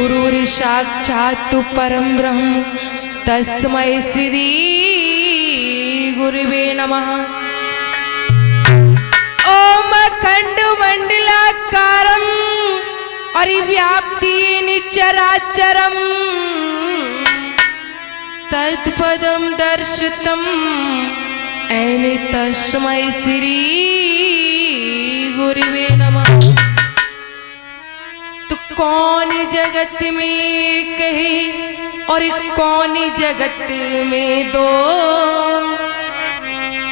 गुरुर् साक्षात् परं ब्रह्म तस्मै श्री गुरुवे नमः। ओम अखंड मंडलाकारं परिव्याप्ति चराचरं तत्पदं दर्शितं ऐन तस्मै श्री गुरुवे नमः। तो कौन जगत में कहे और कौन जगत में दो,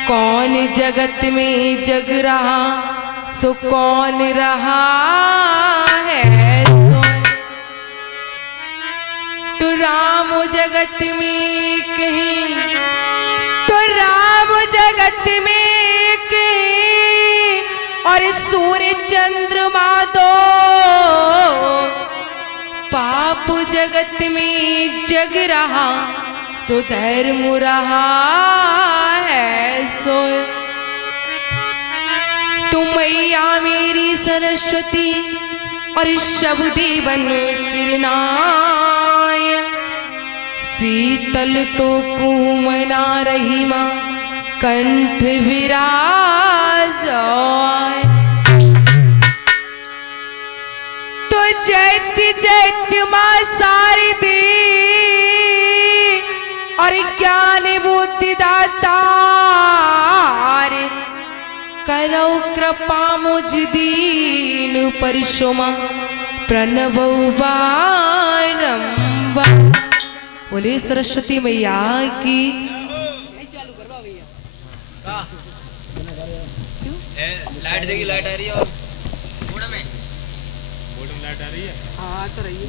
कौन जगत में जग रहा सो कौन रहा है सो। तो राम जगत में कहे तो राम जगत में कहे और सूर्य चंद्रमा दो, पाप जगत में जग रहा सो धर्म रहा है सो। तुम मैया मेरी सरस्वती और शबदेवन सिरनाय, शीतल तो कुमना रही माँ कंठ विराज। तो जैत्य जैत्य माँ शारदे और ज्ञान बुद्धि दातार, करो कृपा मुझ दीन परिशोमा प्रणवौ बारंबार। बोले सरस्वती मैया की। लाइट देखी, लाइट आ रही है और लाइट आ रही है। हाँ तो रही है।